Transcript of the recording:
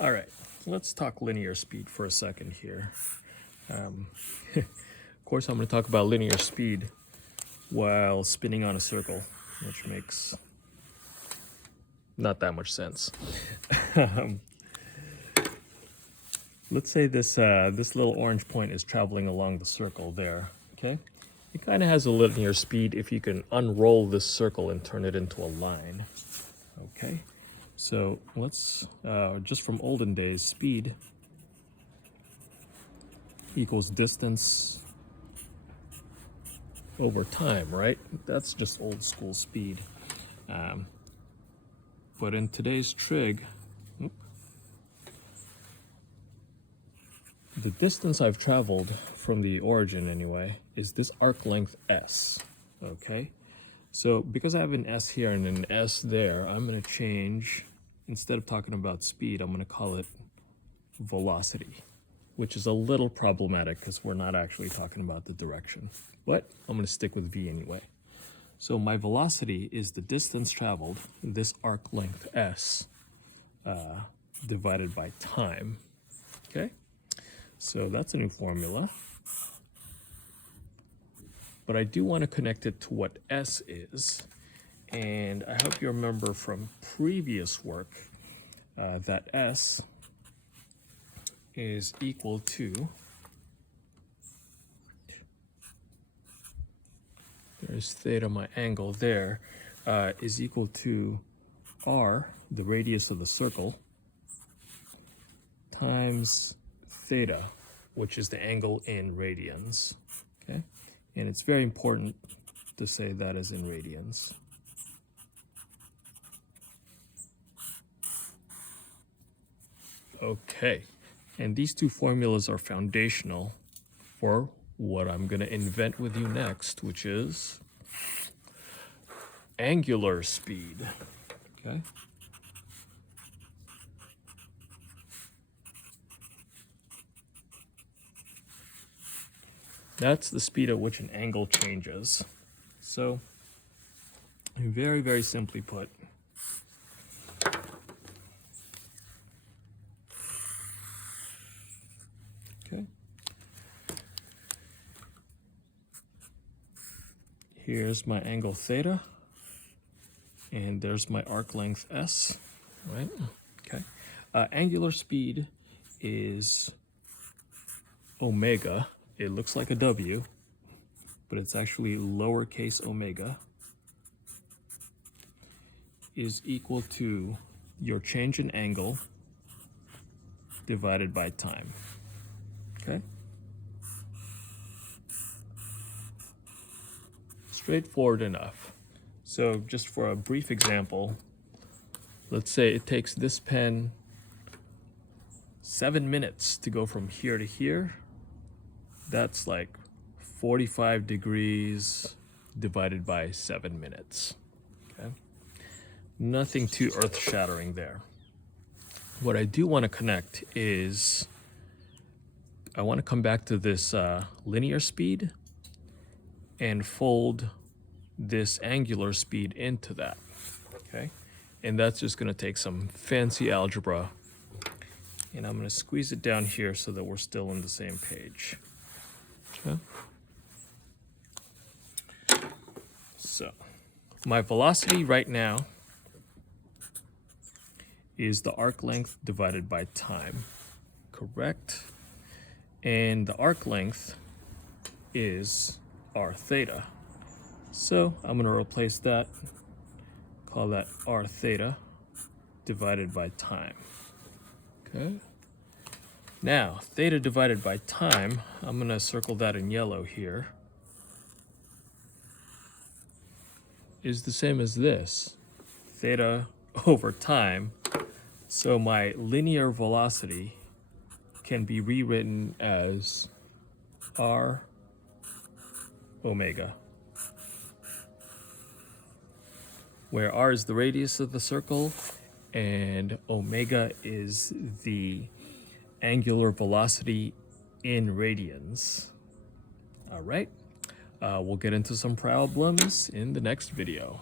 All right, let's talk linear speed for a second here. Of course, I'm going to talk about linear speed while spinning on a circle, which makes not that much sense. Let's say this little orange point is traveling along the circle there, okay? It kind of has a linear speed if you can unroll this circle and turn it into a line, okay? So let's, just from olden days, speed equals distance over time, right? That's just old school speed. But in today's trig, the distance I've traveled from the origin anyway is this arc length s, okay? So because I have an s here and an s there, I'm going to change, instead of talking about speed, I'm going to call it velocity, which is a little problematic because we're not actually talking about the direction. But I'm going to stick with v anyway. So my velocity is the distance traveled, this arc length s, divided by time, okay? So that's a new formula. But I do want to connect it to what s is. And I hope you remember from previous work that s is equal to, there's theta, my angle there, is equal to r, the radius of the circle, times theta, which is the angle in radians, okay? And it's very important to say that is in radians. Okay, and these two formulas are foundational for what I'm going to invent with you next, which is angular speed, okay? That's the speed at which an angle changes. So, very, very simply put, okay, here's my angle theta, and there's my arc length s, right? Okay. Angular speed is omega. It looks like a W, but it's actually lowercase omega, is equal to your change in angle divided by time, okay? Straightforward enough. So just for a brief example, let's say it takes this pen 7 minutes to go from here to here. That's like 45 degrees divided by 7 minutes, okay? Nothing too earth-shattering there. What I do want to connect is, I want to come back to this linear speed and fold this angular speed into that, okay? And that's just going to take some fancy algebra, and I'm going to squeeze it down here so that we're still on the same page. Okay. So my velocity right now is the arc length divided by time, correct? And the arc length is r theta. So I'm going to replace that, call that r theta divided by time, okay? Now, theta divided by time, I'm going to circle that in yellow here, is the same as this, theta over time. So my linear velocity can be rewritten as r omega, where r is the radius of the circle and omega is the angular velocity in radians. All right, we'll get into some problems in the next video.